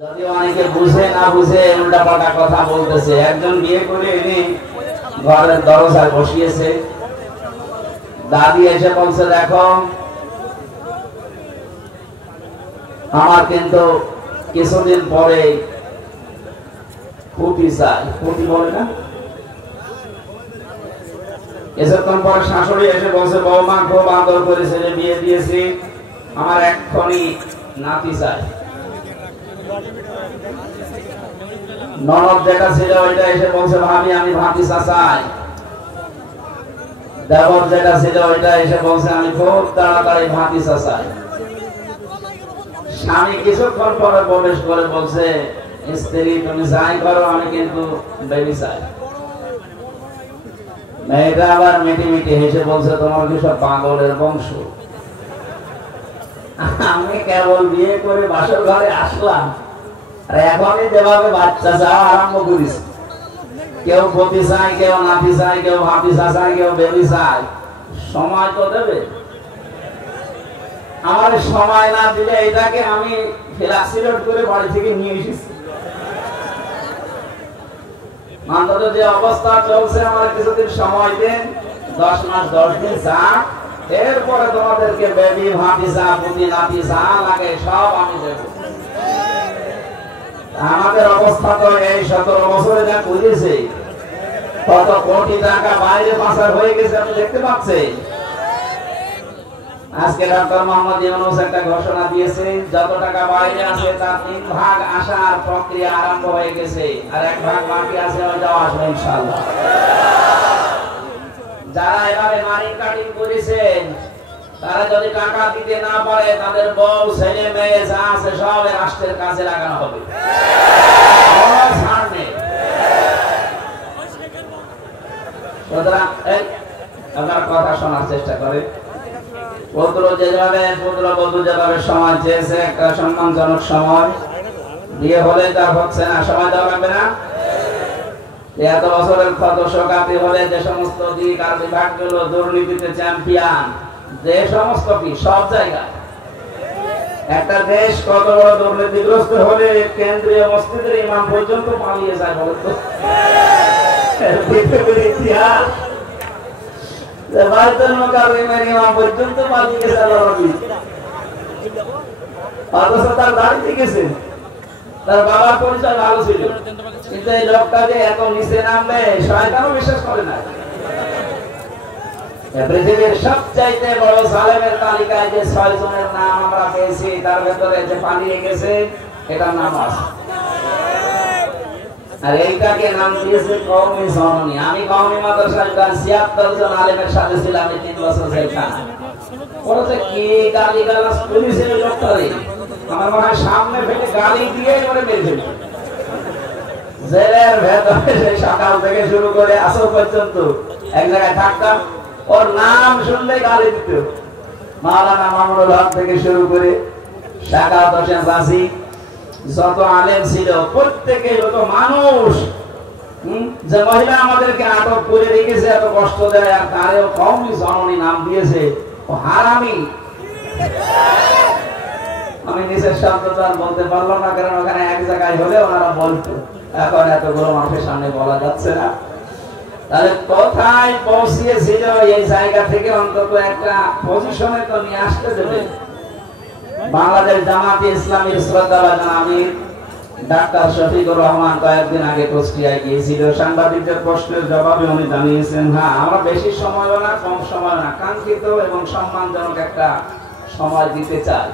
যদি অনেকে বুঝে না বুঝে উল্টাপাল্টা কথা বলতেছে। একজন বিয়ে করে এনে ঘরের দরজায় বসিয়েছে, দাদি এসে বলছে, দেখো আমার কিন্তু কিছুদিন পরে ফুটি চাই। ফুটি বলে না? কিছুক্ষণ পরে শাশুড়ি এসে বলছে, বৌমা খুব আদর করেছে, বিয়ে দিয়েছি, আমার এক্ষুনি নাতি চাই। ননদ যেটা ছিল ওইটা এসে বলছে, ভাবি আমি ভাতিজা চাই। দেবর যেটা ছিল ওইটা এসে বলছে, আমি খুব তাড়াতাড়ি ভাতিজা চাই। স্বামী কিছুক্ষণ পরে প্রবেশ করে বলছে, স্ত্রী তুমি যাই করো, আমি কিন্তু বেবি চাই। মেয়েটা আবার মিটি মিটি হেসে বলছে, তোমার কি সব পাগলের বংশ? আমি কেবল বিয়ে করে বাসর ঘরে আসলাম, আর এখনই যেভাবে বাচ্চা চাওয়া আরম্ভ করিস। কেউ পতি চাই, কেউ নাতি চাই, কেউ ভাতিজা চাই, কেউ বেবি চাই। সময় তো দেবে। আমার সময় না দিলে এটাকে আমি ফ্লাক্সিলোড করে বাড়ি থেকে নিয়ে এসেছি। অন্তত যে অবস্থা চলছে, আমার কিছুদিন সময় দেন, 10 মাস 10 দিন যাক, এরপরে তোমাদেরকে বেবি ভাতিজা পুতি নাতি যা লাগে সব আমি দেব। আমাদের অবস্থা তো এই 17 বছরে যা করেছে, কত কোটি টাকা বাইরে পাচার হয়ে গেছে আপনি দেখতে পাচ্ছেন। আজকে ডক্টর মোহাম্মদ ইউনূস একটা ঘোষণা দিয়েছে, যত টাকা বাইরে আছে তার 3 ভাগ আসার প্রক্রিয়া আরম্ভ হয়ে গেছে, আর 1 ভাগ বাকি আছে, ওইটাও আসবে ইনশাআল্লাহ। যারা এভাবে মানি কাটিং করেছেন, তারা যদি টাকা দিতে না পারে, তাদের বউ ছেলে মেয়ে যা আছে সব রাষ্ট্রের কাজে লাগানো হবে। আপনার কথা শোনার চেষ্টা করে। পুত্রবধূ যেভাবে সময় চেয়েছে, একটা সম্মানজনক সময়, বিয়ে হলে তার হচ্ছে না, সময় দেওয়া লাগবে না? এত বছরের ক্ষত শোকাতি হলে যে সমস্ত দিক আর বিভাগগুলো দুর্নীতিতে চ্যাম্পিয়ন, যে সমস্ত কি সব জায়গায় একটা দেশ কত বড় দুর্নীতিগ্রস্ত হলে কেন্দ্রীয় মসজিদের ইমাম পর্যন্ত পালিয়ে যায় বলতো। পৃথিবীর ইতিহাস ইমাম পর্যন্ত পালিয়ে গেছে, অথচ তার দাঁড়িয়ে গেছে। তার বাবার পরিচয় ভালো ছিল, কিন্তু এই লোকটা যে এত নিচে নামবে শয়তানও বিশ্বাস করে না। পৃথিবীর সবচাইতে বড় জালেমের তালিকায় যে 6 জনের নাম আমরা পেয়েছি, তার ভেতরে যে পালিয়ে গেছে, এটার নাম আছে। আর এইটাকে নাম দিয়েছে কওমি জননী। আমি কওমি মাদ্রাসায় 76 জন আলেমের সাথে ছিলাম 3 বছর জেলখানা। ওরা যে কি গালিগালাজ করেছে লোকটারে, আমার মনে হয় সামনে ফেলে গালি দিয়ে ওরে মেরে ফেলবে। জেলের ভেতরে সেই সকাল থেকে শুরু করে আসর পর্যন্ত এক জায়গায় থাকতাম, ওর নাম শুনলে গালি দিত। মাওলানা মামুনুল হক থেকে শুরু করে শাকাওয়াত হোসেন রাজি, যত আলেম ছিল প্রত্যেকে যত মানুষ, যে মহিলা আমাদেরকে আটক করে রেখেছে, এত কষ্ট দেয়, আর তারেও কওমি জননী নাম দিয়েছে, ও হারামি। আমি নিজের শব্দ তো আর বলতে পারলাম না, কারণ ওখানে এক জায়গায় হলে ওনারা বলতো, এখন এতগুলো মানুষের সামনে বলা যাচ্ছে না। তাহলে কোথায় পৌঁছিয়েছিল, এই জায়গা থেকে অন্তত একটা পজিশনে তো নিয়ে আসতে দেবে। বাংলাদেশ জামাতে ইসলামীর শ্রদ্ধাভাজন আমির ডাক্তার শফিকুর রহমান কয়েকদিন আগে কুষ্টিয়ায় গিয়েছিল। সাংবাদিকদের প্রশ্নের জবাবে উনি জানিয়েছেন, হ্যাঁ আমরা বেশি সময় না কম সময় না, কাঙ্ক্ষিত এবং সম্মানজনক একটা সময় দিতে চাই।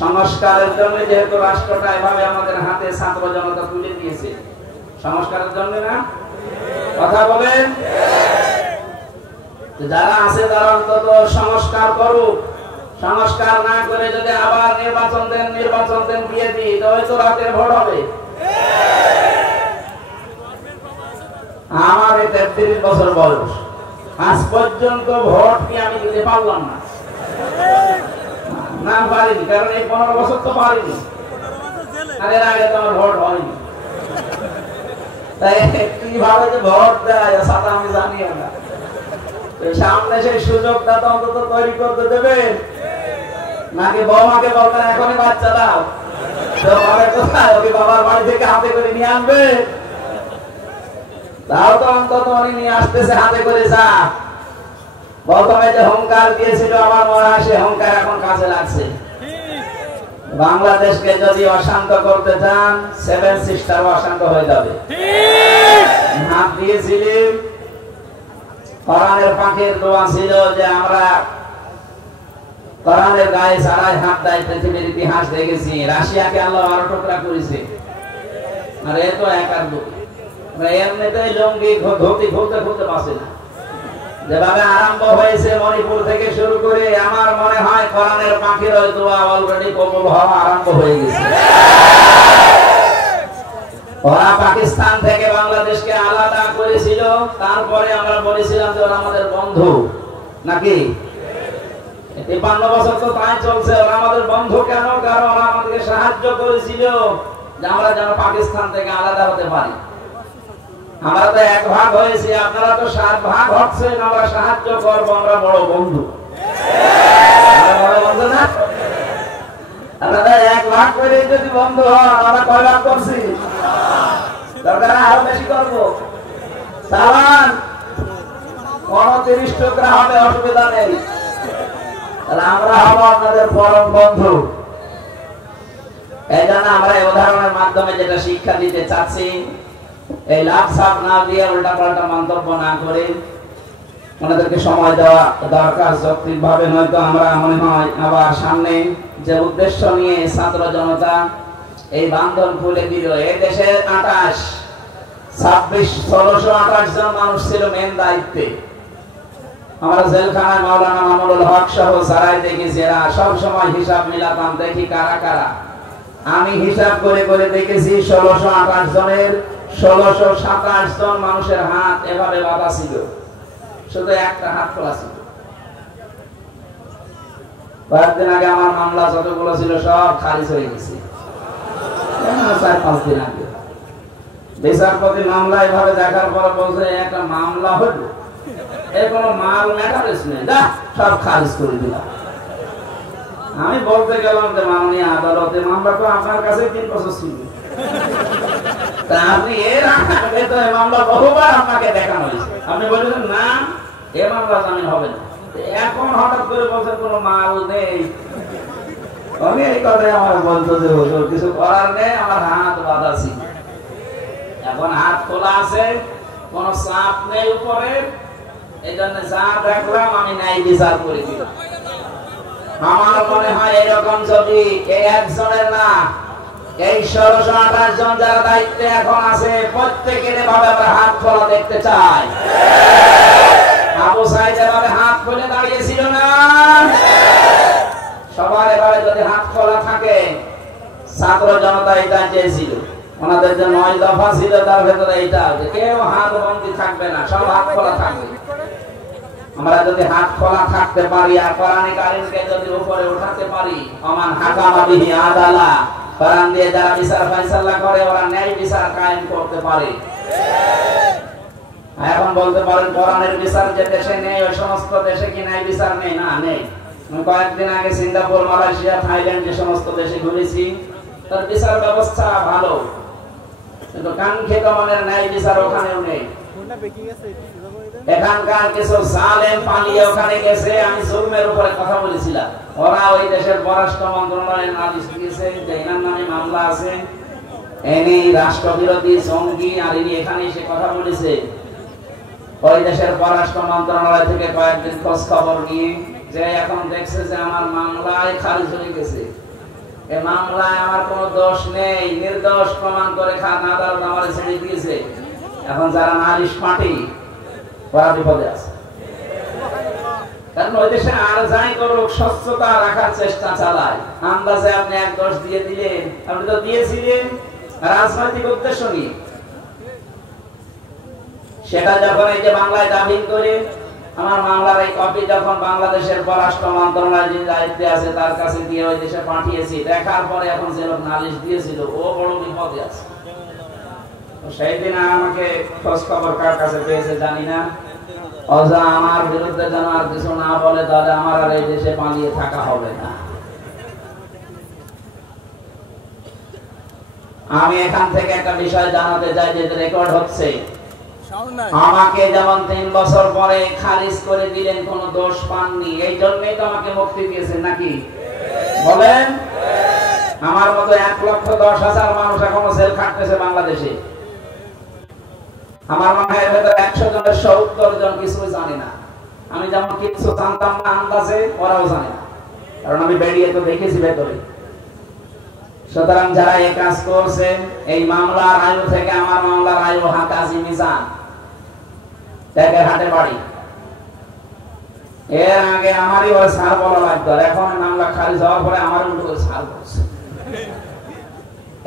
সংস্কারের জন্য যেহেতু রাষ্ট্রটা এভাবে আমাদের হাতে ছাত্র জনতা তুলে দিয়েছে, সংস্কারের জন্য না, কথা বলেন, যারা আছে তারা অন্তত সংস্কার করুক। সংস্কার না করে যদি আবার নির্বাচন দেন দিয়ে দিই, তো হয়তো রাতের ভোট হবে। আমার 33 বছর বয়স, আজ পর্যন্ত ভোট কি আমি দিতে পারলাম না? না পারিনি, কারণ এই 15 বছর তো পারিনি, আর এর আগে তো আমার ভোট হয়নি। তাই কিভাবে যে ভোট দেয় সেটা আমি জানিও না। সামনে সেই সুযোগটা তো অন্তত তৈরি করতে দেবেন, নাকি বৌমাকে বলতেন এখনই বাচ্চা দাও? কোথায়? ওকে বাবার বাড়ি থেকে হাতে করে নিয়ে আনবে? তাও তো অন্তত উনি নিয়ে আসতেছে হাতে করে। যা প্রথমে যে হুঙ্কার দিয়েছিল আমার মনে হয় সে হুঙ্কার এখন কাজে লাগছে। বাংলাদেশকে যদি অশান্ত করতে চান, সেভেন সিস্টার অশান্ত হয়ে যাবে। হাত দিয়েছিলেন, কোরআনের পাখির দোয়া ছিল যে আমরা কোরআনের গায়ে ছাড়াই হাত দেয়। পৃথিবীর ইতিহাস দেখেছি, রাশিয়াকে আল্লাহ 12 টুকরা করেছে। আর এ তো একার এমনিতেই লুঙ্গি ধুতি খুলতে খুলতে বাঁচে না। যেভাবে আরম্ভ হয়েছে মণিপুর থেকে শুরু করে, আমার মনে হয় কোরআনের পাখির ওই দোয়া অলরেডি কবুল হওয়া আরম্ভ হয়ে গেছে। ওরা পাকিস্তান থেকে বাংলাদেশকে আলাদা করেছিল, তারপরে আমরা বলেছিলাম যে ওরা আমাদের বন্ধু নাকি। 53 বছর তো তাই চলছে। ওরা আমাদের বন্ধু কেন? কারণ ওরা আমাদেরকে সাহায্য করেছিল যে আমরা যেন পাকিস্তান থেকে আলাদা হতে পারি। আমরা তো এক ভাগ হয়েছি, আপনারা তো 7 ভাগ হচ্ছেন। আমরা সাহায্য করবো, আমরা বড় বন্ধু। বড় বন্ধু না? আপনারা এক ভাগ করে যদি বন্ধু হন, আমরা কয় ভাগ করছি? দরকার আরো বেশি করবো। চালান 29 টুকরা হবে, অসুবিধা নেই। আমরা হবো আপনাদের পরম বন্ধু। এই জন্য আমরা এই উদাহরণের মাধ্যমে যেটা শিক্ষা দিতে চাচ্ছি, এই লাভ সাপ না দিয়ে উল্টা পাল্টা মন্তব্য না করে ওনাদেরকে সময় দেওয়া দরকার যৌক্তিক ভাবে। নয়তো আমরা মনে হয় আবার সামনে যে উদ্দেশ্য নিয়ে ছাত্র জনতা এই বান্ধন খুলে দিল, এই দেশের 1628 জন মানুষ ছিল মেন দায়িত্বে। আমরা জেলখানায় মাওলানা মামুনুল হক সহ সারাই দেখেছি, এরা সব সময় হিসাব মিলাতাম, দেখি কারা কারা। আমি হিসাব করে করে দেখেছি 1628 জনের 1627 জন মানুষের হাত এভাবে বাঁধা ছিল, শুধু একটা হাত খোলা ছিল। কয়েকদিন আগে আমার মামলা যতগুলো ছিল সব খারিজ হয়ে গেছে। 4-5 দিন আগে বিচারপতি মামলা এভাবে দেখার পর বলছে, একটা মামলা হলো, এর কোনো মাল ম্যাটারেস নেই, সব খারিজ করে দিলাম। আমি বলতে গেলাম যে মাননীয় আদালতে মামলা তো আপনার কাছে 3 বছর ছিল, তা আপনি এর আগে তো এই মামলা বহুবার আপনাকে দেখানো হয়েছে, আপনি বলেছেন না এ মামলা জামিন হবে না, এখন হঠাৎ করে বলছেন কোনো মাল নেই। আমি এই কথাই আমার বলতো যে হুজুর কিছু করার নেই, আমার হাত বাঁধা ছিল, এখন হাত খোলা আছে, কোন চাপ নেই উপরে। এই জন্য যা দেখলাম আমি ন্যায় বিচার করে দিলাম। আমার মনে হয় এরকম যদি এই একজনের না, এই 1628 জন যারা দায়িত্বে এখন আছে, প্রত্যেকের এভাবে আমরা হাত খোলা দেখতে চাই। আবু সাইদ এভাবে হাত খুলে দাঁড়িয়েছিল না, সবার এভাবে যদি হাত খোলা থাকে। ছাত্র জনতা এটা চেয়েছিল, ওনাদের যে 9 দফা ছিল তার ভেতরে এইটা, কেউ হাত বন্দি থাকবে না, সব হাত খোলা থাকবে। আমরা যদি হাত খোলা থাকতে পারি আর কোরআনে কারীমকে যদি উপরে উঠাতে পারি, আমান হাকামা বিহি আদালা, কোরআন দিয়ে যারা বিচার ফয়সালা করে ওরা ন্যায় বিচার কায়েম করতে পারে। এখন বলতে পারেন কোরআনের বিচার যে দেশে নেই ওই সমস্ত দেশে কি ন্যায় বিচার নেই? না, নেই। আমি কয়েকদিন আগে সিঙ্গাপুর, মালয়েশিয়া, থাইল্যান্ড যে সমস্ত দেশে ঘুরেছি, তার বিচার ব্যবস্থা ভালো, কিন্তু কাঙ্ক্ষিত মানের ন্যায় বিচার ওখানেও নেই। এখানকার কিছু জালেম পালিয়ে ওখানে গেছে, আমি জুলমের উপরে কথা বলেছিলাম। ওরা ওই দেশের পররাষ্ট্র মন্ত্রণালয়ের নালিশ দিয়েছে যে এনার নামে মামলা আছে, এনি রাষ্ট্রবিরোধী জঙ্গি, আর ইনি এখানে এসে কথা বলেছে। ওই দেশের পররাষ্ট্র মন্ত্রণালয় থেকে কয়েকদিন খোঁজ খবর নিয়ে যে এখন দেখছে যে আমার মামলায় খারিজ হয়ে গেছে, এই মামলায় আমার কোনো দোষ নেই, নির্দোষ প্রমাণ করে খান আদালত আমার ছেড়ে দিয়েছে। এখন যারা নালিশ পার্টি ওরা বিপদে আছে, কারণ ওই দেশে আর যাই করুক স্বচ্ছতা রাখার চেষ্টা চালায়। আন্দাজে আপনি 1 দোষ দিয়ে দিলেন, আপনি তো দিয়েছিলেন রাজনৈতিক উদ্দেশ্য নিয়ে। সেটা যখন এই যে বাংলায় দাবি করে, আমার মামলার এই কপি যখন বাংলাদেশের পররাষ্ট্র মন্ত্রণালয়ের যে দায়িত্বে আছে তার কাছে দিয়ে ওই দেশে পাঠিয়েছি, দেখার পরে এখন যে লোক নালিশ দিয়েছিল ও বড় বিপদে আছে। সেই দিন আমাকে খোঁজ খবর কার কাছে পেয়েছে জানি না, অযা আমার বিরুদ্ধে যেন আর কিছু না বলে, তাহলে আমার আর এই দেশে পালিয়ে থাকা হবে না। আমি এখান থেকে একটা বিষয় জানাতে চাই যে রেকর্ড হচ্ছে, আমাকে যেমন 3 বছর পরে খারিজ করে দিলেন, কোনো দোষ পাননি, এই জন্যই তো আমাকে মুক্তি দিয়েছেন নাকি বলেন? আমার মতো 1,10,000 মানুষ এখনো জেল খাটতেছে বাংলাদেশে। আমার মনে হয় 100 জনের 70 জন কিছুই জানে না। আমি যেমন কিছু জানতাম না আন্দাজে, ওরাও জানে না, কারণ আমি বেরিয়ে তো দেখেছি ভেতরে। সুতরাং যারা এই কাজ করছেন, এই মামলার আয়ু থেকে আমার মামলার আয়ু হাকাজি মিজান দেখে হাটে বাড়ি, এর আগে আমারই ওই সার বলা লাগতো, এখন মামলা খারিজ হওয়ার পরে আমার উল্টো সার বলছে।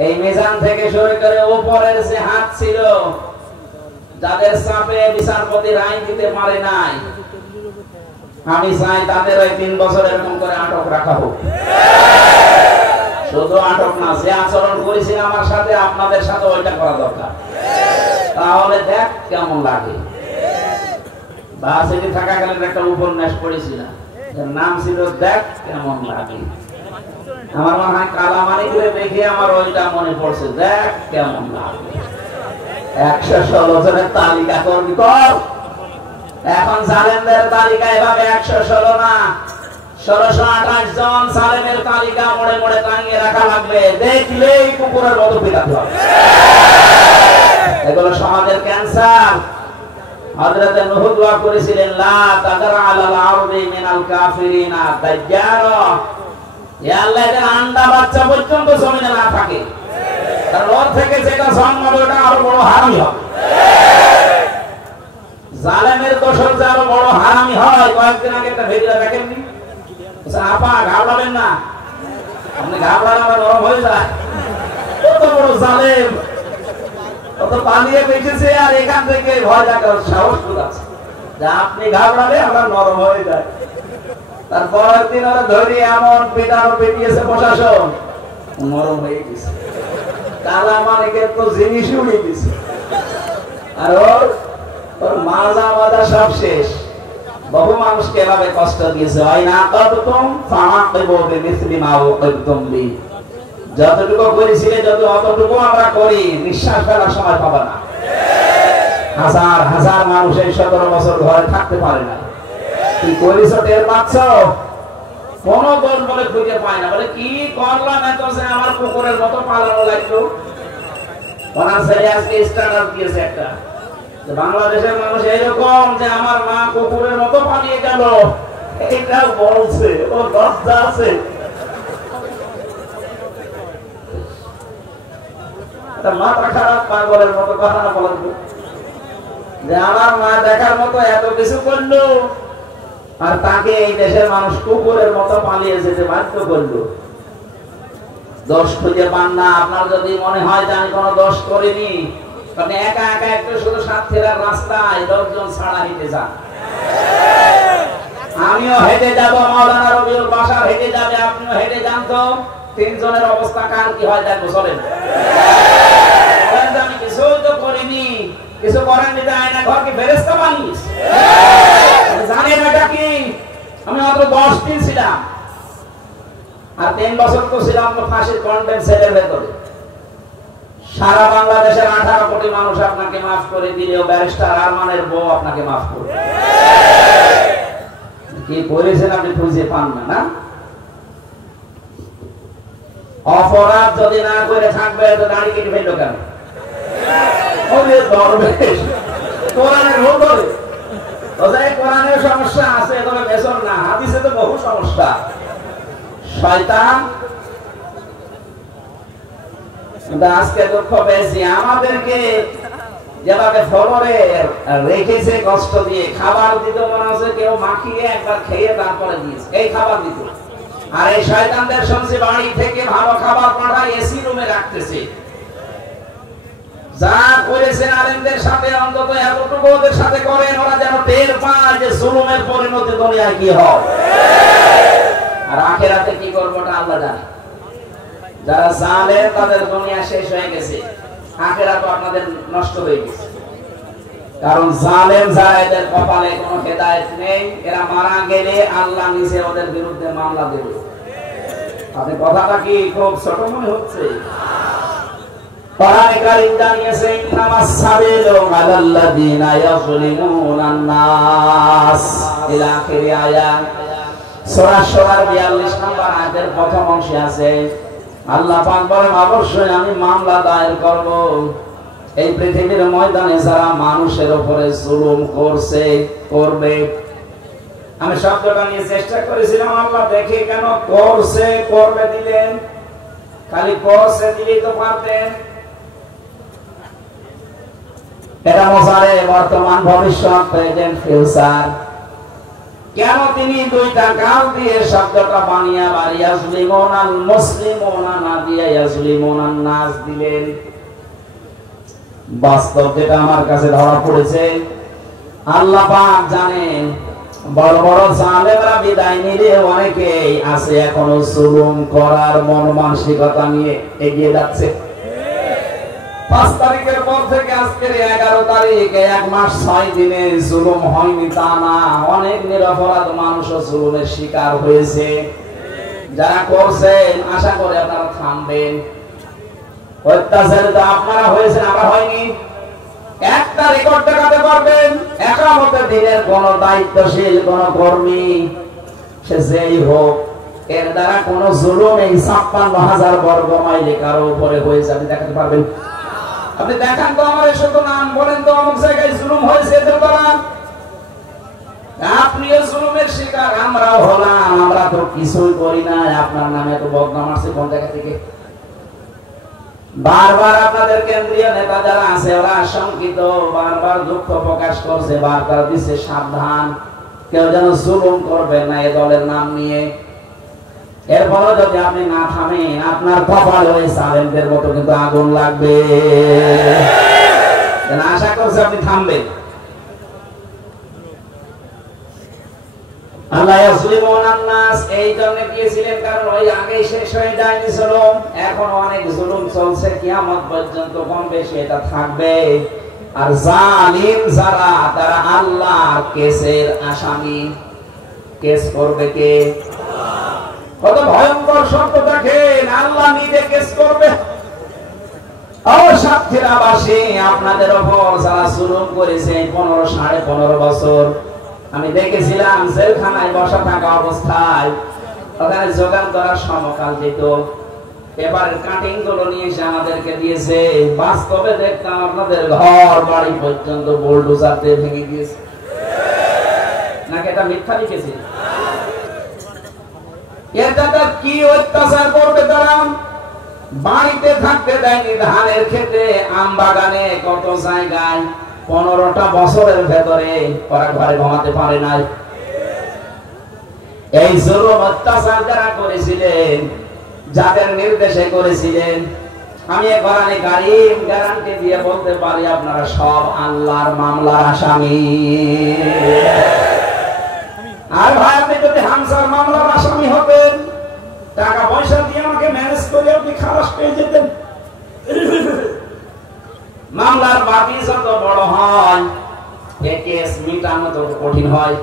এই মিজান থেকে শুরু করে উপরের যে হাত ছিল, যাদের চাপে বিচারপতি রায় দিতে পারে নাই, আমি চাই তাদের ওই 3 বছর এরকম করে আটক রাখা হোক। শুধু আটক না, যে আচরণ করেছিল আমার সাথে, আপনাদের সাথে ওইটা করা দরকার। তাহলে দেখ কেমন লাগে। বাসে থাকাকালীন একটা উপন্যাস পড়েছিলাম, এর নাম ছিল দেখ কেমন লাগে। আমার মনে হয় কালামানিকে দেখে আমার ওইটা মনে পড়ছে, দেখ কেমন লাগে। 116 জনের তালিকা করবি কর। এখন জালেমদের তালিকা এভাবে 116 না, 1628 জন জালেমের তালিকা মোড়ে মোড়ে টাঙিয়ে রাখা লাগবে, দেখলেই কুকুরের মতো পিটাতে হবে। এগুলো সমাজের ক্যান্সার। হযরত নূহ দোয়া করেছিলেন, লা তাদার আলাল আরদি মিনাল কাফিরিনা দাজ্জারা, ইয়া আল্লাহ এদের আন্ডা বাচ্চা পর্যন্ত জমিনে না থাকে, কারণ ওর থেকে যেটা জন্মাবে ওটা আরো বড় হারামি হবে। জালেমের দোষর যে আরো বড় হারামি হয়। কয়েকদিন আগে একটা ভিডিও দেখেননি? আপা ঘাবড়াবেন না, আপনি ঘাবড়ালে আমার নরম হয়ে যায়। কত বড় জালেম, কত পালিয়ে বেঁচেছে, আর এখান থেকে ভয় দেখার সাহস আছে যে আপনি ঘাবড়ালে আমার নরম হয়ে যায়। তারপরের দিন ওরা ধরে এমন পিটানো পিটিয়েছে প্রশাসন, নরম হয়ে গেছে। কালা মানিকের তো জিনিস উড়িয়ে দিছে, আর ওর মাজা মাজা সব শেষ। বহু মানুষকে এভাবে কষ্ট দিয়েছে। হয় না কততুম ফামাকিবু বিমিসলি মা ওয়াকিবতুম বি, যতটুকু করেছিলে যদি অতটুকু আমরা করি, নিঃশ্বাস ফেলার সময় পাবে না। হাজার হাজার মানুষ এই 17 বছর ঘরে থাকতে পারে না। কি করেছ টের পাচ্ছ? কোন দল বলে খুঁজে পায় না, বলে কি করলাম এত যে আমার কুকুরের মতো পালানো লাগলো। ওনার ছেলে আজকে স্ট্যাটাস দিয়েছে একটা, বাংলাদেশের মানুষ এইরকম যে আমার মা কুকুরের মতো পালিয়ে গেল, এটা বলছে। ও লজ্জা আছে? মাথা খারাপ পাগলের মতো কথা না বলেন যে আমার মা দেখার মতো এত কিছু করলো, আর তাকে এই দেশের মানুষ কুকুরের মতো পালিয়ে যেতে বাধ্য করলো। দোষ খুঁজে পান না। আপনার যদি মনে হয় যে আমি কোনো দোষ করিনি, আপনি একা একা একটু শুধু সাতক্ষীরার রাস্তায় 10 জন ছাড়া হেঁটে যান। আমিও হেঁটে যাব, মাওলানা রবিউল বাশার হেঁটে যাবে, আপনিও হেঁটে যান। তো 3 জনের অবস্থা কার কি হয় দেখো, চলেন। আমি কিছু তো করিনি, কিছু করেননি, তাই না? ঘর কি ফেরেশতা বানিয়েছ? জানেন এটা কি? আমি মাত্র 10 দিন ছিলাম, আর 3 বছর তো ছিলাম তো ফাঁসির কন্টেম সেলের ভেতরে। সারা বাংলাদেশের 18 কোটি মানুষ আপনাকে মাফ করে দিলেও ব্যারিস্টার আরমানের বউ আপনাকে মাফ করবে। কি করেছেন আপনি খুঁজে পান না, না? অপরাধ যদি না করে থাকবে তো দাড়ি কেটে ফেললো কেন? ওরে দরবেশ, কোরআনের ভুল করে। কোরআনের সমস্যা আছে, তবে বেসর না, হাদিসে তো বহু সমস্যা। শয়তান আজকে দুঃখ পেয়েছি, আমাদেরকে যেভাবে ফলরে রেখেছে কষ্ট দিয়ে, খাবার দিত মনে হচ্ছে কেউ মাখিয়ে একবার খেয়ে তারপরে দিয়েছে, এই খাবার দিত। আর এই শয়তানদের শুনছি বাড়ি থেকে ভালো খাবার পাঠায় এসি রুমে রাখতেছে। যা করেছেন আলেমদের সাথে অন্তত এতটুকু ওদের সাথে করেন, ওরা যেন টের পায় যে জুলুমের পরিণতি দুনিয়ায় কি হয়, আর আখিরাতে কি করবো ওটা আল্লাহ জানে। যারা জালেম তাদের দুনিয়া শেষ হয়ে গেছে, আখিরাত আপনাদের নষ্ট হয়ে গেছে। কারণ জালেম যারা, এদের কপালে কোনো হেদায়েত নেই, এরা মারা গেলে আল্লাহ নিচে ওদের বিরুদ্ধে মামলা দেবে। আপনি কথাটা কি খুব ছোট মনে হচ্ছে? কারীম জানিয়েছে ইন্নামাস সাবিলু আলাল্লাযিনা ইয়াযলিমুনান নাস ইলা আখির আয়াত। সূরা শুরার 42 নম্বর আয়াতের প্রথম অংশে আছে আল্লাহ পাক বলেন অবশ্যই আমি মামলা দায়ের করব এই পৃথিবীর ময়দানে যারা মানুষের উপরে জুলুম করছে করবে। আমি শব্দটা নিয়ে চেষ্টা করেছিলাম আল্লাহ দেখে কেন করছে করবে দিলেন, খালি করছে দিলেই তো পারতেন। এটা মুজারে বর্তমান ভবিষ্যৎ প্রেজেন্ট ফিউচার। কেন তিনি দুইটা কাল দিয়ে শব্দটা বানিয়ে ইয়াজলিমুনাল মুসলিমুনা না দিয়ে ইয়াজলিমুনান নাস দিলেন? বাস্তব যেটা আমার কাছে ধরা পড়েছে, আল্লাহ পাক জানেন বড় বড় জালেমরা বিদায় নিলে অনেকেই আছে এখনো জুলুম করার মন মানসিকতা নিয়ে এগিয়ে যাচ্ছে। 5 তারিখের পর থেকে আজকের 11 তারিখে 1 মাস 6 দিনে জুলুম হয়নি তা না, অনেক নিরপরাধ মানুষও জুলুমের শিকার হয়েছে। যারা করছেন আশা করে আপনারা থামবেন। অত্যাচারিত আপনারা হয়েছেন, আমরা হয়নি। একটা রেকর্ড দেখাতে পারবেন একামতের দিনের কোন দায়িত্বশীল কোন কর্মী সে যেই হোক এর দ্বারা কোন জুলুম এই 56,000 বর্গ মাইলে কারো উপরে হয়েছে আপনি দেখাতে পারবেন? আপনি দেখান তো আমার শুধু নাম বলেন তো অমুক জায়গায় জুলুম হয়েছে এদের দ্বারা। আপনিও জুলুমের শিকার, আমরাও হলাম। আমরা তো কিছুই করি না, আপনার নামে এত বদনাম আসছে কোন জায়গা থেকে? বারবার আপনাদের কেন্দ্রীয় নেতা যারা আছে ওরা আশঙ্কিত, বারবার দুঃখ প্রকাশ করছে, বারবার দিচ্ছে সাবধান কেউ যেন জুলুম করবে না এ দলের নাম নিয়ে। এরপরও যদি আপনি না থামেন আপনার কপাল ওই সালেমদের মতো কিন্তু আগুন লাগবে। আশা করছি আপনি থামবেন। আল্লাহ ইয়াজলিমুনান নাস এই জন্য দিয়েছিলেন কারণ ওই আগেই শেষ হয়ে যায়নি জুলুম, এখন অনেক জুলুম চলছে, কিয়ামত পর্যন্ত কম বেশি এটা থাকবে। আর জালিম যারা তারা আল্লাহর কেসের আসামি। কেস করবে কে? কত ভয়ঙ্কর শব্দ দেখেন, আল্লাহ নিজে কেস করবে। ও সাতক্ষীরাবাসী, আপনাদের উপর যারা জুলুম করেছে 15 সাড়ে 15 বছর আমি দেখেছিলাম জেলখানায় বসা থাকা অবস্থায় ওখানে যোগান করার সমকাল যেত পেপারের কাটিং গুলো নিয়ে এসে আমাদেরকে দিয়েছে। বাস্তবে দেখতাম আপনাদের ঘর বাড়ি পর্যন্ত বুলডোজার দিয়ে ভেঙে দিয়েছে। নাকি এটা মিথ্যা লিখেছি? এর দ্বারা কি অত্যাচার করবে তারা? বাড়িতে থাকতে দেয়নি, ধানের ক্ষেতে, আম বাগানে, কত জায়গায় 15টা বছরের ভেতরে ওরা ঘরে ঘুমাতে পারে নাই। এই জুলুম অত্যাচার যারা করেছিলেন, যাদের নির্দেশে করেছিলেন, আমি কোরআনে কারীম গ্যারান্টি দিয়ে বলতে পারি আপনারা সব আল্লাহর মামলার আসামি। আর ভাই আপনি যদি হামজার মামলার আসামি হতেন, টাকা পয়সা দিয়ে আমাকে ম্যানেজ করে আপনি খালাস পেয়ে যেতেন। মামলার বাকি যত বড় হয় এই কেস মিটানো তত কঠিন হয়।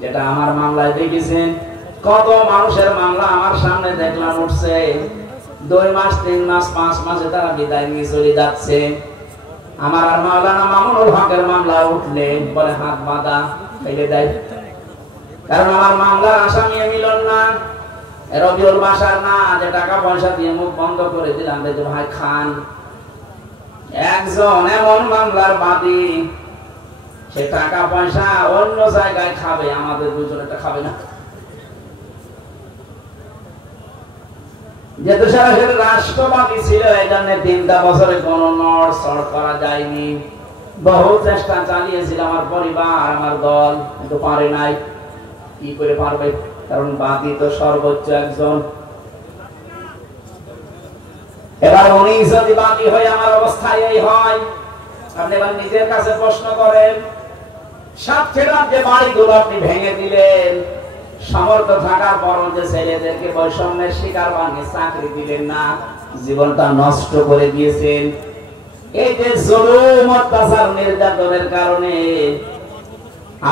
যেটা আমার মামলায় দেখেছেন, কত মানুষের মামলা আমার সামনে দেখলাম উঠছে 2 মাস 3 মাস 5 মাসে তারা বিদায় নিয়ে চলে যাচ্ছে। আমার আর মাওলানা মামুনুল হকের মামলা উঠলে বলে হাত বাঁধা ফেলে দেয়, কারণ আমার মামলার আসামি মিলন না, রবিউল বাসার না, যে টাকা পয়সা দিয়ে মুখ বন্ধ করে দিলাম ভাই খান। একজন এমন মামলার বাদী, সে টাকা পয়সা অন্য জায়গায় খাবে, আমাদের দুজনেটা খাবে না। যেহেতু সরাসরি রাষ্ট্রবাদী ছিল এই জন্য 3টা বছরে কোন নড়চড় করা যায়নি। বহু চেষ্টা চালিয়েছিল আমার পরিবার, আমার দল, কিন্তু পারে নাই। কি করে পারবে? কারণ বাদী তো সর্বোচ্চ একজন। এবার উনি যদি বাদী হয়ে আমার অবস্থা এই হয়, আপনি এবার নিজের কাছে প্রশ্ন করেন, সাতক্ষীরার যে বাড়িগুলো আপনি ভেঙে দিলেন, সামর্থ্য থাকার পরও যে ছেলেদেরকে বৈষম্যের শিকার বানিয়ে চাকরি দিলেন না, জীবনটা নষ্ট করে দিয়েছেন, এই যে জুলুম অত্যাচার নির্যাতনের কারণে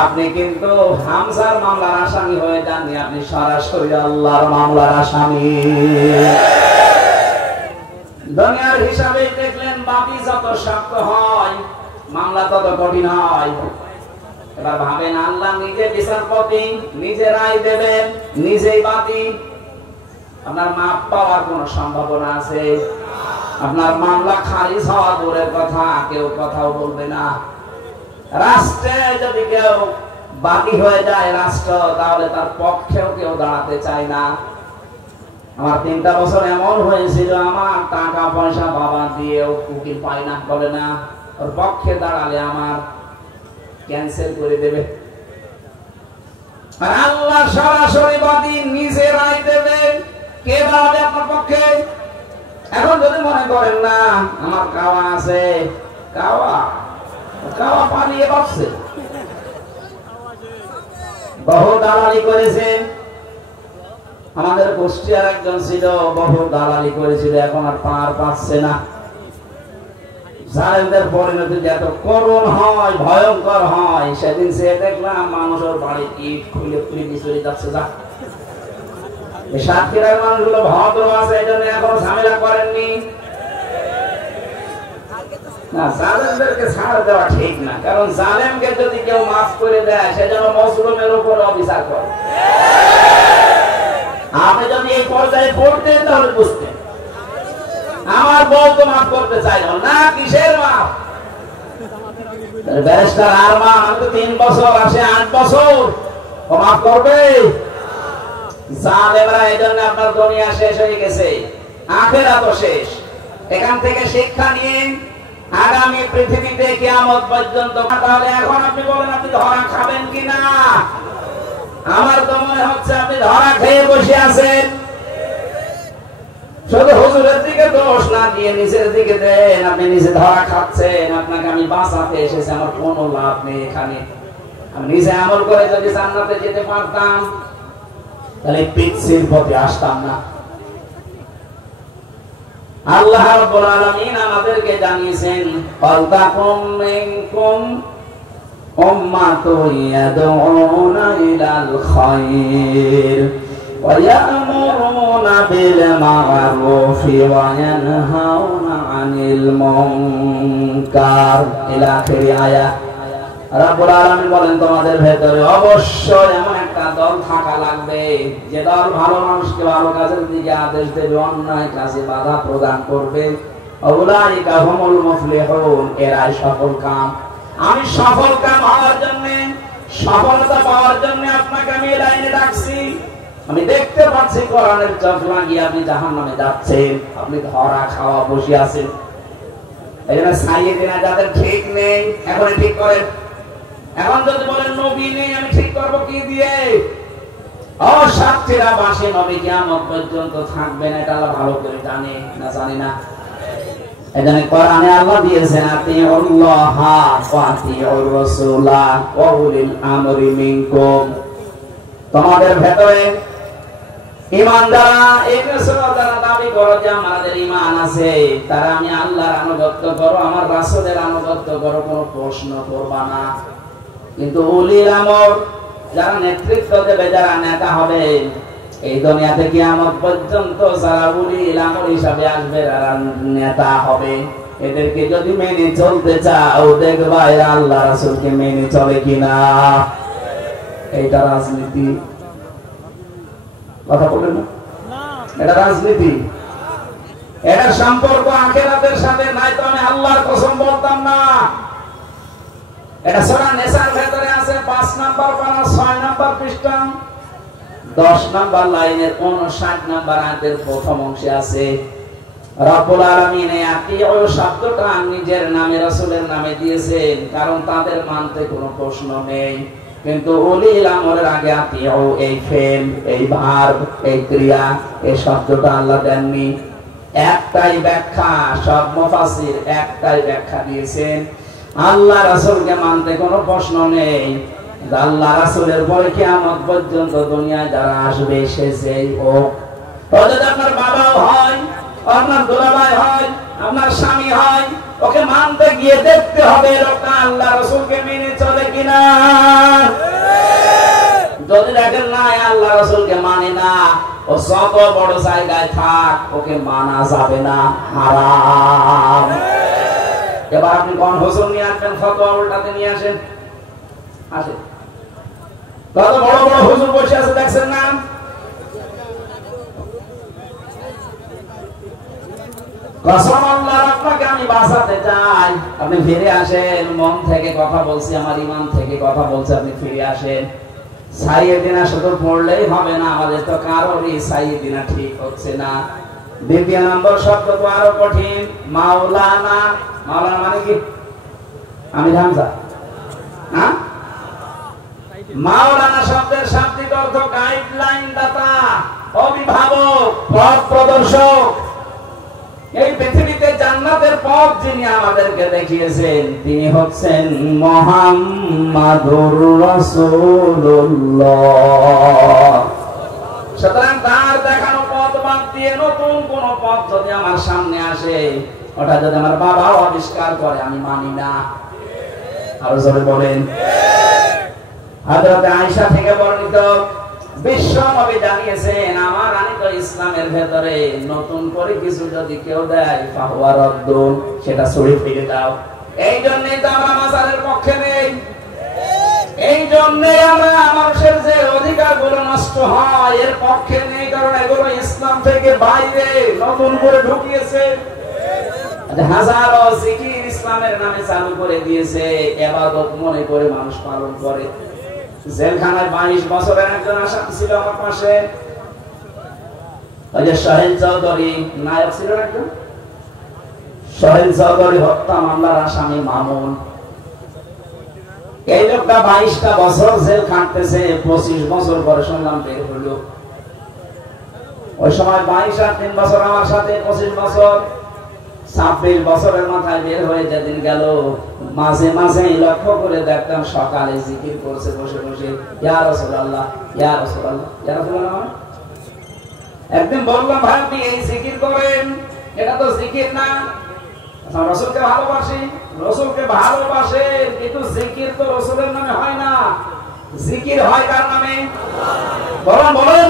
আপনি কিন্তু হামজার মামলার আসামি হয়ে যাননি, আপনি সরাসরি আল্লাহর মামলার আসামি। দুনিয়ার হিসাবে দেখলেন বাদী যত শক্ত হয় মামলা তত কঠিন হয়। এবার ভাবেন আল্লাহ নিজে বিচারপতি, নিজে রায় দেবেন, নিজেই বাদী, আপনার মাপ পাওয়ার কোন সম্ভাবনা আছে? আপনার মামলা খারিজ হওয়া দূরের কথা, কেউ কথাও বলবে না। রাষ্ট্রে যদি কেউ বাদী হয়ে যায় রাষ্ট্র, তাহলে তার পক্ষেও কেউ দাঁড়াতে চায় না। আমার 3টা বছর এমন হয়েছিল, আমার টাকা পয়সা বাবা দিয়েও উকিল পাই না, বলে না ওর পক্ষে দাঁড়ালে আমার ক্যান্সেল করে দেবে। আর আল্লাহ সরাসরি বাদী, নিজে রায় দেবে, কে দাঁড়াবে আপনার পক্ষে? এখন যদি মনে করেন না আমার কাওয়া আছে, কাওয়া পালিয়ে বাঁচছে, বহু দালালি করেছে। আমাদের কুষ্টিয়ার একজন ছিল, বহু দালালি করেছিল, এখন আর পার পাচ্ছে না। জালেমদের পরিণতি এত করুণ হয়, ভয়ঙ্কর হয়। সেদিন সে দেখলাম মানুষের বাড়ি ইট খুলে খুলে বিচুরি যাচ্ছে। যা সাতক্ষীরার মানুষগুলো ভদ্র আছে, এই জন্য এখনো ঝামেলা করেননি। না, জালেমদেরকে ছাড় দেওয়া ঠিক না, কারণ জালেমকে যদি কেউ মাফ করে দেয় সে যেন মজলুমের উপর অবিচার করে। আপনি যদি এই পর্যায়ে পড়তেন তাহলে বুঝতেন। আমার বউ তো মাফ করতে চাইল না, কিসের মাফ? ব্যারিস্টার আরমান, আমি তো 3 বছর আসে 8 বছর, ও মাফ করবে? জালেমরা এই জন্য আপনার দুনিয়া শেষ হয়ে গেছে, আখিরাতও শেষ। এখান থেকে শিক্ষা নিয়ে আগামী পৃথিবীতে কিয়ামত পর্যন্ত। তাহলে এখন আপনি বলেন আপনি ধরা খাবেন কিনা? আমার তো মনে হচ্ছে আপনি ধরা খেয়ে বসে আছেন। শুধু হুজুরের দিকে দোষ না দিয়ে নিজের দিকে দেন, আপনি নিজে ধরা খাচ্ছেন। আপনাকে আমি বাঁচাতে এসেছি, আমার কোনো লাভ নেই এখানে। আমি নিজে আমল করে যদি জান্নাতে যেতে পারতাম তাহলে পিছিয়ে পথে আসতাম না। আল্লাহ রাব্বুল আলামিন আমাদেরকে জানিয়েছেন, ফালতাকুম মিনকুম উম্মাতুন ইয়াদউনা ইলাল খায়র ওয়া ইয়া'মুরুনা বিল মা'রুফি ওয়া ইয়ানহাউনা আনিল মুনকার ইলা আখিরি আয়াত। রাব্বুল আলামিন বলেন, তোমাদের ভেতরে অবশ্যই এমন একটা দল থাকা লাগবে যে দল ভালো মানুষকে ভালো কাজের দিকে আদেশ দেবে, অন্যায় কাজে বাধা প্রদান করবে। উলাইকা হুমুল মুফলিহুন, এরাই সফল কাম। আমি সফল কাম হওয়ার জন্য, সফলতা পাওয়ার জন্য আপনাকে আমি এই লাইনে ডাকছি। আমি দেখতে পাচ্ছি কোরআনের চোখ লাগিয়ে আপনি জাহান্নামে যাচ্ছেন, আপনি ধরা খাওয়া বসে আছেন। এই জন্য সাইয়েদিনা যাদের ঠিক নেই এখন ঠিক করেন। এখন যদি বলেন নবী নেই, আমি ঠিক করবো কি দিয়ে? সাতক্ষীরা বাসী নবী কিয়ামত পর্যন্ত থাকবেন, এটা আল্লাহ ভালো করে জানে না, জানি না? এজন্য কোরআনে আল্লাহ দিয়েছেন, আতিউল্লাহ ওয়া আতিউর রাসূলা ওয়া উলিল আমরি মিনকুম। তোমাদের ভেতরে ঈমান যারা, এই রাসূলরা যারা দাবি করে যে আমাদের ঈমান আছে, তারা আমি আল্লাহর আনুগত্য করো, আমার রাসূলের আনুগত্য করো, কোনো প্রশ্ন করবা না। কিন্তু উলিল আমর, যারা নেতৃত্ব দেবে, যারা নেতা হবে এই দুনিয়াতে কিয়ামত পর্যন্ত, যারা উলিল আমর হিসাবে আসবে, যারা নেতা হবে, এদেরকে যদি মেনে চলতে চাও দেখবা এরা আল্লাহ রাসূলকে মেনে চলে কিনা। এইটা রাজনীতি, কথা বলেন না, এটা রাজনীতি। এটা সম্পর্ক আখিরাতের সাথে নাই, তো আমি আল্লাহর কসম বলতাম না। এটা সূরা নিসার ভেতরে আছে, 5 নাম্বার পারা 6 নাম্বার পৃষ্ঠা 10 নাম্বার লাইনের 59 নাম্বার আয়াতের প্রথম অংশে আছে। রব্বুল আলামিন এই আতিউ শব্দটা নিজের নামে রাসূলের নামে দিয়েছেন, কারণ তাদের মানতে কোনো প্রশ্ন নেই। কিন্তু উলিল আমরের আগে আতিউ, এই ফেল, এই ভার্ব, এই ক্রিয়া, এই শব্দটা আল্লাহ দেননি। একটাই ব্যাখ্যা, সব মুফাসসির একটাই ব্যাখ্যা দিয়েছেন, আল্লাহ রাসূলকে মানতে কোনো প্রশ্ন নেই। আল্লাহ রাসূলের পরে কিয়ামত পর্যন্ত দুনিয়ায় যারা আসবে সে যেই হোক, যদি আপনার বাবাও হয়, আপনার দুলাভাই হয়, আপনার স্বামী হয়, ওকে মানতে গিয়ে দেখতে হবে লোকটা আল্লাহ রাসূলকে মেনে চলে কিনা। যদি দেখেন না আল্লাহ রাসূলকে মানে না, ও যত বড় জায়গায় থাক ওকে মানা যাবে না, হারাম। এবার আপনি কোন হুজুর নিয়ে আসবেন, ফতোয়া উল্টাতে নিয়ে আসেন। আসেন, কত বড় বড় হুজুর বসে আছে দেখছেন না? কসম আল্লাহর, আপনাকে আমি বাঁচাতে চাই। আপনি ফিরে আসেন, মন থেকে কথা বলছি, আমার ঈমান থেকে কথা বলছি, আপনি ফিরে আসেন। সাইয়েদিনা শুধু পড়লেই হবে না, আমাদের তো কারোরই সাইয়েদিনা ঠিক হচ্ছে না। দ্বিতীয় নম্বর শব্দ তো আরো কঠিন, মাওলানা। মাওলানা মানে কি? আমি হামজা, হ্যাঁ? মাওলানা শব্দের শাব্দিক অর্থ গাইডলাইন দাতা, অভিভাবক, পথ প্রদর্শক। এই পৃথিবীতে জান্নাতের পথ যিনি আমাদেরকে দেখিয়েছেন তিনি হচ্ছেন মুহাম্মাদুর রাসূলুল্লাহ। সুতরাং তার দেখানো পথ বাদ দিয়ে নতুন কোন পথ যদি আমার সামনে আসে, ওটা যদি আমার বাবাও আবিষ্কার করে, আমি মানি না। আরো জোরে বলেন। হযরত আয়েশা থেকে বর্ণিত, বিশ্ব নবী জানিয়েছেন, আমার আনিত ইসলামের ভেতরে নতুন করে কিছু যদি কেউ দেয়, ফাহুয়া রাদ্দুন, সেটা সরিয়ে ফিরে দাও। এই জন্যই তো আমরা মাজারের পক্ষে নেই। এই জন্যই আমরা মানুষের যে অধিকারগুলো নষ্ট হয় এর পক্ষে নেই, কারণ এগুলো ইসলাম থেকে বাইরে নতুন করে ঢুকিয়েছে। হাজারো জিকির ইসলামের নামে চালু করে দিয়েছে, ইবাদত মনে করে মানুষ পালন করে। জেলখানায় 22 বছরের একজন আসামি ছিল আমার পাশে, ওই যে সোহেল চৌধুরী নায়ক ছিল একজন, সোহেল চৌধুরী হত্যা মামলার আসামি মামুন। এই লোকটা 22টা বছর জেল খাটতেছে, 25 বছর পরে শুনলাম বের হলো। ওই সময় 22 আর 3 বছর আমার সাথে, 25 বছর, 26 বছরের মাথায় বের হয়ে যেদিন গেল, মাঝে মাঝে লক্ষ্য করে দেখতাম সকালে জিকির করছে বসে বসে, ইয়া রাসূলুল্লাহ, ইয়া রাসূলুল্লাহ, ইয়া রাসূলুল্লাহ। একদিন বললাম, ভাই আপনি এই জিকির করেন, এটা তো জিকির না। রাসূলকে ভালোবাসি, রাসূলকে ভালোবাসে, কিন্তু জিকির তো রাসূলের নামে হয় না। জিকির হয় কার নামে? বলেন বলেন।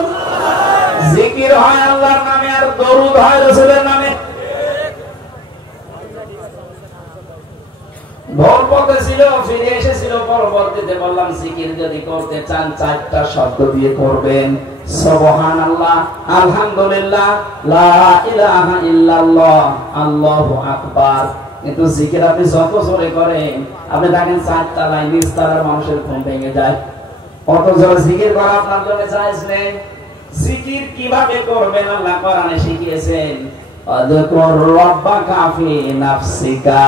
জিকির হয় আল্লাহর নামে, আর দরুদ হয় রাসূলের নামে। ভোর পথে ছিল, ফিরে এসেছিল, পরবর্তীতে বললাম জিকির যদি করতে চান 4টা শব্দ দিয়ে করবেন, সুবহানাল্লাহ, আলহামদুলিল্লাহ, লা ইলাহা ইল্লাল্লাহ, আল্লাহু আকবার। কিন্তু জিকির আপনি যত জোরে করেন, আপনি দেখেন 4টা লাইন নিস্তার মানুষের ঘুম ভেঙে যায়। অত জোরে জিকির করা আপনার জন্য জায়েজ নেই। জিকির কিভাবে করবেন আল্লাহ কোরআনে শিখিয়েছেন, আযকুর রাব্বাকা ফি নাফসিকা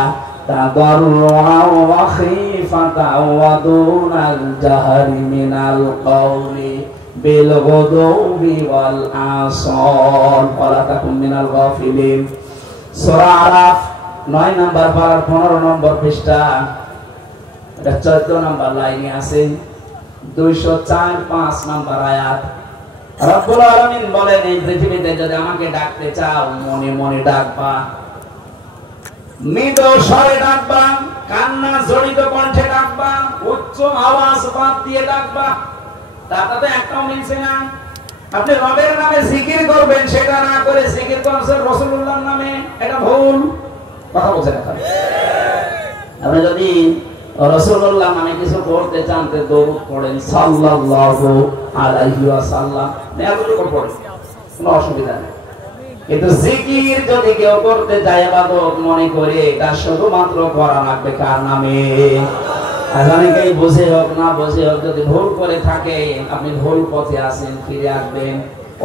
তাদাররুআ ওয়া খিফাতাও ওয়া দুনাল জাহরি মিনাল কওলি বিল গুদুবি ওয়াল আসল ওয়ালা তাকুন মিনাল গাফিলিন। সূরা আরাফ 9 নম্বর পারার 15 নম্বর পৃষ্ঠা, এটা 14 নম্বর লাইনে আছে, 204-5 নম্বর আয়াত। রব্বুল আলামিন বলেন, এই পৃথিবীতে যদি আমাকে ডাকতে চাও, মনে মনে ডাকবা, মৃদু স্বরে ডাকবা, কান্না জড়িত কণ্ঠে ডাকবা, উচ্চ আওয়াজ বাদ দিয়ে ডাকবা। তাতে একটাও মিলছে না। আপনি রবের নামে জিকির করবেন, সেটা না করে জিকির করছেন রাসূলুল্লাহর নামে, এটা ভুল কথা বলছেন। আপনি যদি রাসূলুল্লাহর নামে কিছু করতে চান, তো দরুদ পড়েন সাল্লাল্লাহু আলাইহি ওয়াসাল্লাম, এগুলো পড়েন, কোনো অসুবিধা নেই। কিন্তু জিকির যদি কেউ করতে যায় ইবাদত মনে করে, এটা শুধুমাত্র করা লাগবে কার নামে? অনেকেই বুঝে হোক না বুঝে হোক, যদি ভুল করে থাকে, আপনি ভুল পথে আছেন, ফিরে আসবেন।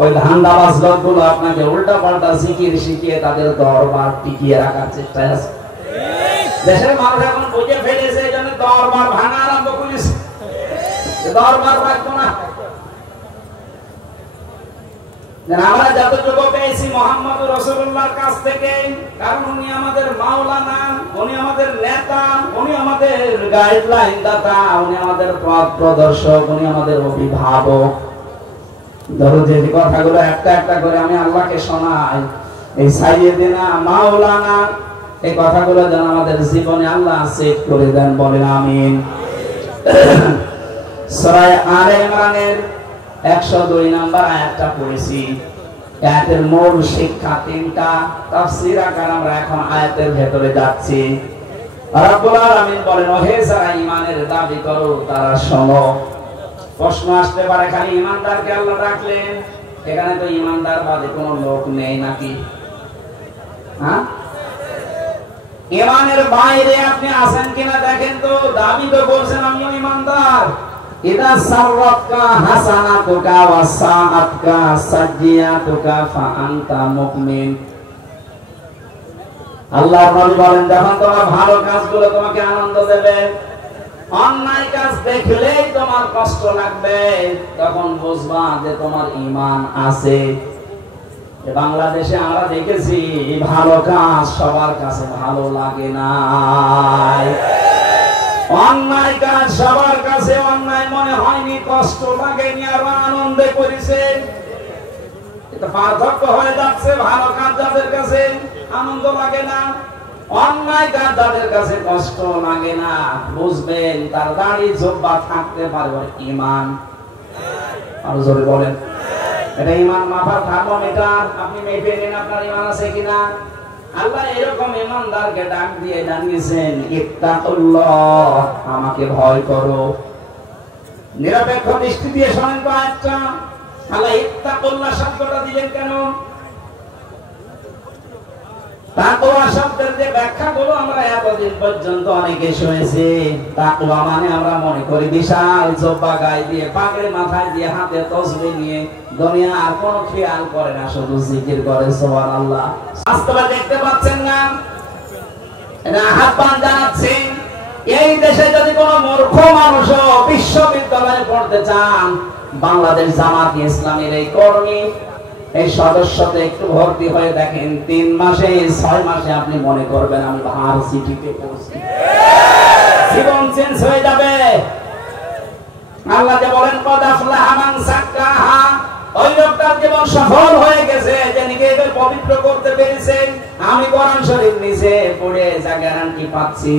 ওই ধান্দাবাজ লোকগুলো আপনাকে উল্টা পাল্টা জিকির শিখিয়ে তাদের দরবার টিকিয়ে রাখার চেষ্টায় আছে। দেশের মানুষ এখন বুঝে ফেলেছে, এই জন্য দরবার ভাঙা আরম্ভ করেছে, দরবার রাখবো না। আমরা যতটুকু পেয়েছি মুহাম্মদুর রাসূলুল্লাহর কাছ থেকে, কারণ উনি আমাদের মাওলানা, উনি আমাদের নেতা, উনি আমাদের গাইডলাইন দাতা, উনি আমাদের পথ প্রদর্শক, উনি আমাদের অভিভাবক। ধরো যে কথাগুলো একটা একটা করে আমি আল্লাহকে শোনাই, এই সাইয়েদিনা মাওলানা, এই কথাগুলো যেন আমাদের জীবনে আল্লাহ সেট করে দেন, বলেন আমিন। সূরা আলে ইমরানের 102 নম্বর আয়াতটা পড়েছি। আয়াতের মূল শিক্ষা তিনটা। তাফসীর আকার আমরা এখন আয়াতের ভেতরে যাচ্ছি। রব্বুল আলামিন বলেন, ওহে যারা ঈমানের দাবি করো তারা শোনো। প্রশ্ন আসতে পারে, খালি ঈমানদারকে আল্লাহ ডাকলেন, এখানে তো ঈমানদার বাদে কোনো লোক নেই নাকি? হ্যাঁ, ঈমানের বাইরে আপনি আছেন কিনা দেখেন তো। দাবি তো করছেন আমিও ঈমানদার। ইদা সাররাতকা হাসানাতুকা ওয়া সাআতকা সাজ্জিয়াতুকা ফা আনতা মুমিন। আল্লাহর নবী বলেন, যখন তোমার ভালো কাজগুলো তোমাকে আনন্দ দেবে, অন্যায় কাজ দেখলেই তোমার কষ্ট লাগবে, তখন বুঝবা যে তোমার ঈমান আছে। বাংলাদেশে আমরা দেখেছি ভালো কাজ সবার কাছে ভালো লাগে না, অন্যায় কাজ সবার কাছে অন্যায় মনে হয়নি, কষ্ট লাগেনি, আর আনন্দে করেছে। এটা পার্থক্য হয়ে যাচ্ছে। ভালো কাজ যাদের কাছে আনন্দ লাগে না, অন্যায় কাজ যাদের কাছে কষ্ট লাগে না, বুঝবেন তার দাড়ি জোব্বা থাকতে পারে ঈমান। আরো জোরে বলেন, এটা ঈমান মাপার থার্মোমিটার। আপনি মেপে নিন আপনার ঈমান আছে কিনা। আল্লাহ এরকম ঈমানদারকে ডাক দিয়ে জানিয়েছেন, ইত্তাকুল্লাহ, আমাকে ভয় করো। নিরপেক্ষ দৃষ্টি দিয়ে শোনেন তো আয়াতটা। আল্লাহ ইত্তাকুল্লাহ শব্দটা দিলেন কেন? তাকওয়া শব্দের যে ব্যাখ্যাগুলো আমরা এতদিন পর্যন্ত অনেকে শুনেছি, তাকওয়া মানে আমরা মনে করি বিশাল জব্বা গায়ে দিয়ে, পাগড়ি মাথায় দিয়ে, হাতে তসবিহ নিয়ে দুনিয়া আর কোনো খেয়াল করে না, শুধু জিকির করে সুবহানাল্লাহ। বাস্তবে দেখতে পাচ্ছেন না? এটা আহ্বান জানাচ্ছি, এই দেশে যদি কোনো মূর্খ মানুষ বিশ্ববিদ্যালয়ে পড়তে চান, বাংলাদেশ জামাত ইসলামের এই কর্মী, এই সদস্যতে একটু ভর্তি হয়ে দেখেন, 3 মাসে 6 মাসে আপনি মনে করবেন আমি ভার্সিটিতে পড়ছি। জীবন চেঞ্জ হয়ে যাবে। আল্লাহ যে বলেন, কদ আফলাহা মান যাক্কাহা, ওই লোকটার জীবন সফল হয়ে গেছে যে নিজেকে পবিত্র করতে পেরেছে। আমি কোরআন শরীফ নিচে পড়ে যা গ্যারান্টি পাচ্ছি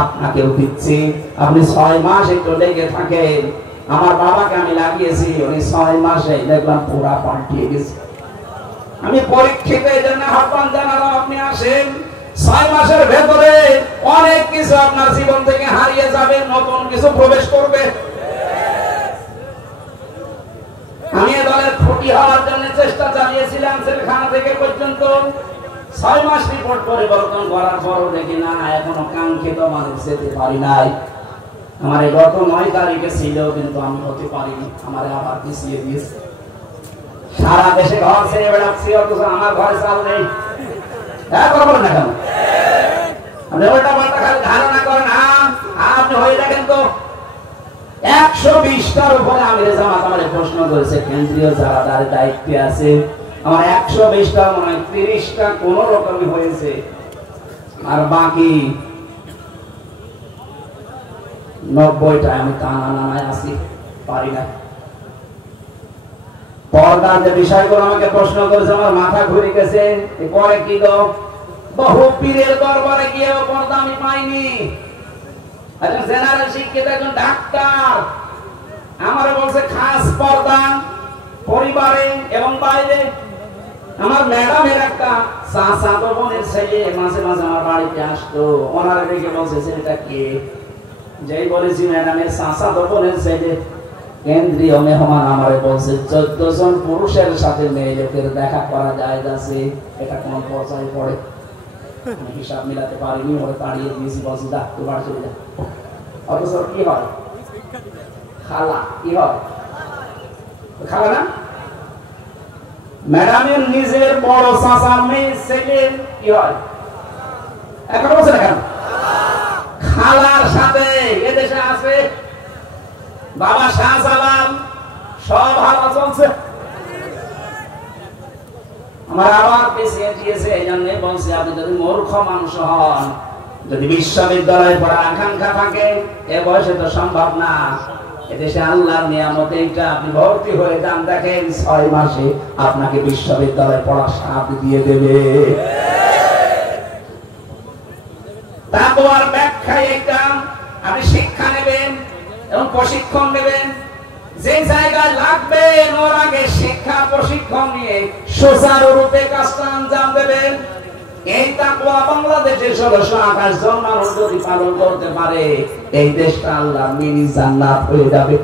আপনাকেও দিচ্ছি। আপনি 6 মাস একটু লেগে থাকেন। আমার বাবাকে আমি লাগিয়েছি, উনি 6 মাসে দেখলাম পুরা পাল্টিয়ে গেছে। আমি পরীক্ষিত, এই জন্য আহ্বান জানালাম আপনি আসেন। 6 মাসের ভেতরে অনেক কিছু আপনার জীবন থেকে হারিয়ে যাবে, নতুন কিছু প্রবেশ করবে। আমি এ দলের খুঁটি হওয়ার জন্য চেষ্টা চালিয়েছিলাম জেলখানা থেকে পর্যন্ত। 6 মাস রিপোর্ট পরিবর্তন করার পরও দেখি না, এখনো কাঙ্ক্ষিত মানুষ যেতে পারি নাই। আমার গত 9 তারিখে ছিল, কিন্তু আমি হতে পারিনি, আমার আবার পিছিয়ে দিয়েছে। সারা দেশে ঘর ছেড়ে বেড়াচ্ছি, অথচ আমার ঘরে চাল নেই। বলেন না কেন? আপনি ওইটা পাল্টা খালি ধারণা করেন। আপনি হয়ে দেখেন তো, 120টার উপরে আমির জামাত আমাদের প্রশ্ন করেছে, কেন্দ্রীয় যারা তার দায়িত্বে আছে, আমার 120টা মনে হয় 30টা কোন রকমই হয়েছে, আর বাকি 90টা আমি টানা নানায় আছি, পারি না। পর্দার যে বিষয়গুলো আমাকে প্রশ্ন করেছে, আমার মাথা ঘুরে গেছে। পরে কি গো, বহু পীরের দরবারে গিয়েও পর্দা আমি পাইনি। একজন জেনারেল শিক্ষিত, একজন ডাক্তার আমার বলছে খাস পর্দা পরিবারে এবং বাইরে। আমার ম্যাডামের একটা চাচাতো বোনের ছেলে মাঝে মাঝে আমার বাড়িতে আসতো, ওনারা দেখে বলছে ছেলেটা কে? যেই বলেছি ম্যাডামের চাচাতো বোনের ছেলে, কেন্দ্রীয় মেহমান আমারে বলছে 14 জন পুরুষের সাথে মেয়ে লোকের দেখা করা যায় আছে, এটা কোন পর্যায়ে পড়ে? আমি হিসাব মিলাতে পারিনি, ওরে তাড়িয়ে দিয়েছি, বলছি যা তুই বাড়ি চলে যা। অথচ কি হয়, খালা কি হয়, খালা না, ম্যাডামের নিজের বড় চাচার মেয়ে ছেলে কি হয়, এখন বলছে না কেন, খালার সাথে এদেশে আছে। বাবা শাহজালাল সব হালা চলছে, আমার আবার পিছিয়ে দিয়েছে। এই জন্য বলছে, আপনি যদি মূর্খ মানুষ হন, যদি বিশ্ববিদ্যালয়ে পড়ার আকাঙ্ক্ষা থাকে, এ বয়সে তো সম্ভব না। এদেশে আল্লাহর নিয়ামতে এটা আপনি ভর্তি হয়ে যান, দেখেন 6 মাসে আপনাকে বিশ্ববিদ্যালয়ে পড়ার সাথ দিয়ে দেবে। তাকওয়ার ব্যাখ্যা এটা, আপনি শিক্ষা নেবেন এবং প্রশিক্ষণ নেবেন। যে জায়গায় লাগবেন ওর আগে শিক্ষা প্রশিক্ষণ নিয়ে সুচারুরূপে কাজটা আঞ্জাম দেবেন। এই তাকওয়া বাংলাদেশে 1628 জন মানুষ যদি পালন করতে পারে, এই দেশটা আল্লাহ মিনি জান্নাত হয়ে যাবে।